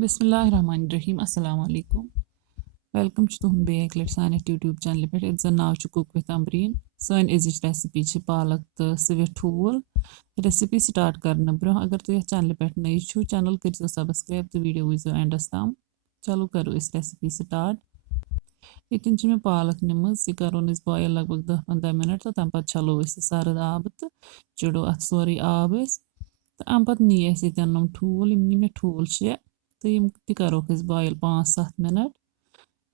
बिस्मिल्लाहिर्रहमानिर्रहीम अस्सलाम वालेकुम वेलकम तुहद बेक लट सान यूट्यूब चैनल पे ये जन नाव cook with Ambreen sun अजिच recipe पालक तो सविट ठूल रेसिपी स्टार्ट करने ब्रो अगर तुम चैनल पे नई छो चैनल करो सब्सक्राइब तो वीडियो वो एंडस तम चलो करो इस रेसिपी स्टार्ट ये पालक निम यह करो बॉयल लगभग 10-15 मिनट तो तम छलो सर्द आब तो चुड़ो अत सोरे आब तो अम पे नी ये ठूल नी मे ठूल 6 तो यम तह करो बॉयल 5-7 मिनट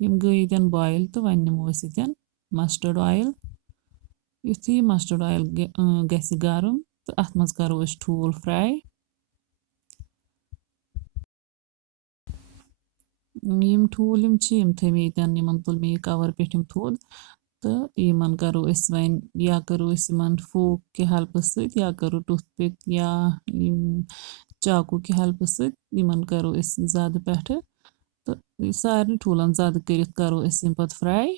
यम गई बॉयल तो वन नमो mustard oil youth mustard oil गरम तो अत मज करो ठूल फ्राई यम ठूल यम थमे यमन तुल मे कवर पे थोद तो यमन करो वन या करो फोक के हेल्प सत या करो टूथपिक या चाकू के हेल्प सत यमन करो जद पे तो सारे ठूलन जद कर करो पे फ्राई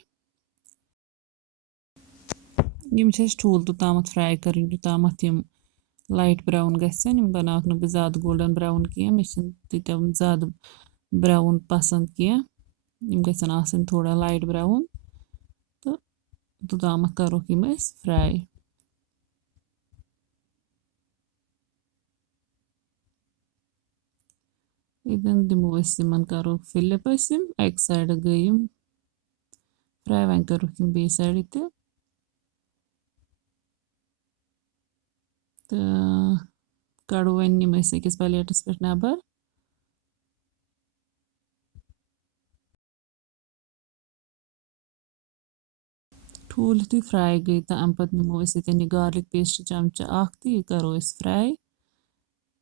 यम ठूल तोतामत फ्राई कर योतामत यम लाइट ब्राउन गसन यम बनावक न बह ज़्यादा गोल्डन ब्राउन कह मे तीत ज़्यादा ब्राउन पसंद कह यम गसन आसन थोड़ा लाइट ब्राउन तो तोतामत करो यम फ्राई इधन दिमो यमन करो फिलिप अक साइड गई यम फ्राई वन करो यम बे साइड तो कड़ो वन यम अकिस प्लेटस पे नबर ठूल यु फ्राई गई तो अम पे नमो गार्लिक पेस्ट चमचा तो यह करो फ्राई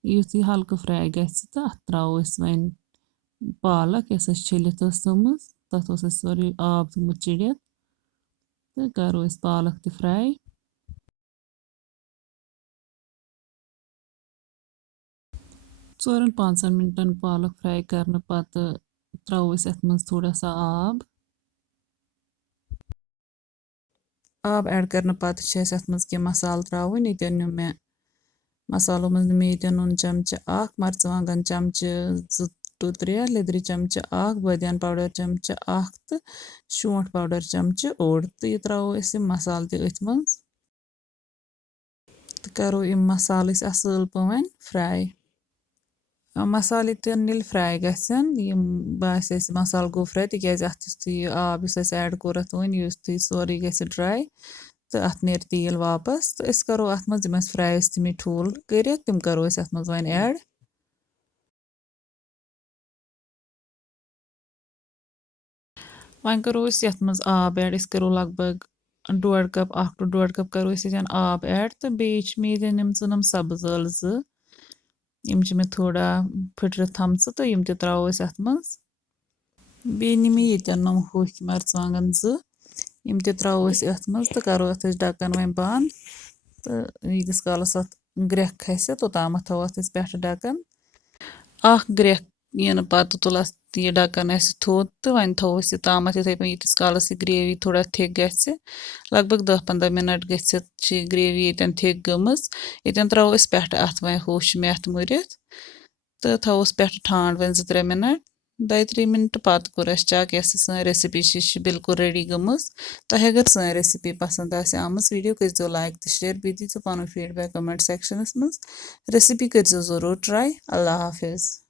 युथ हल्का फ्राई ग तो अत त्रो वन पालक यस छलित थोम तथ सोरे आब थोमुत चिड़ित तो करो पालक तो फ्राई 4-5 मिनटन पालक फ्राई करने पत त्रो अत मज थोड़ा सा आब ऐड करने पत अत मज कह मसाल त्रावन ये नी मे मसालों मज मे नून चमचा मरचवांगन चमचे 2-3 लिद्र चमचा बदियान पाउडर चमचा तो शोंठ पाउडर चमचे ओड तो यह त्रो मसाल तथ मज तो करो यम मसाल असल पे फ्राई मसाल ये फ्राई गसन यम बास मसाल गो फ्राई तिक अत आब ऐड कोर वन युथ सोरे ग ड्राई तो अत नेर तेल वापस तो करो अत मज फ्राई तमे ठूल कर तम करो अत मज वन ऐड वन करो यथ मज आब ऐड करो लगभग 1.5 कप 1 to 1.5 कप करो आब ऐड तो बे मे यम चुनम सब्ज ज़ यम मे थोड़ा फुटर थम तो यम त्रो अत मज बे मे ये नम होख मरचवांगन 2 यम त्रो अत मज तो करो अत ढक्कन वन बंद तो यीतिस कालस अत ग्रेख खस तोताम थो अत पे ढक्कन ग्रेख इन पत तुल यह ढक्कन थोद तो वन थो ताम इथे पे यीतिस कालस ग्रेवी थोड़ा थिक गि लगभग 10-15 मिनट गि ग्रेवी ये थिक गमज ये त्रो पे अत वन होश मेथ मुरित तो थोस पे ठांड वन 2-3 मिनट 2-3 मिनट पत कोर चेक सन रेसिपी बिल्कुल रेडी गमज तह अगर सन रेसिपी पसंद आम वीडियो कर लाइक तो शेयर बे दी पन फीडबैक कमेंट सेक्शनस मज रेसिपी कर जरूर ट्राई अल्लाह हाफिज़।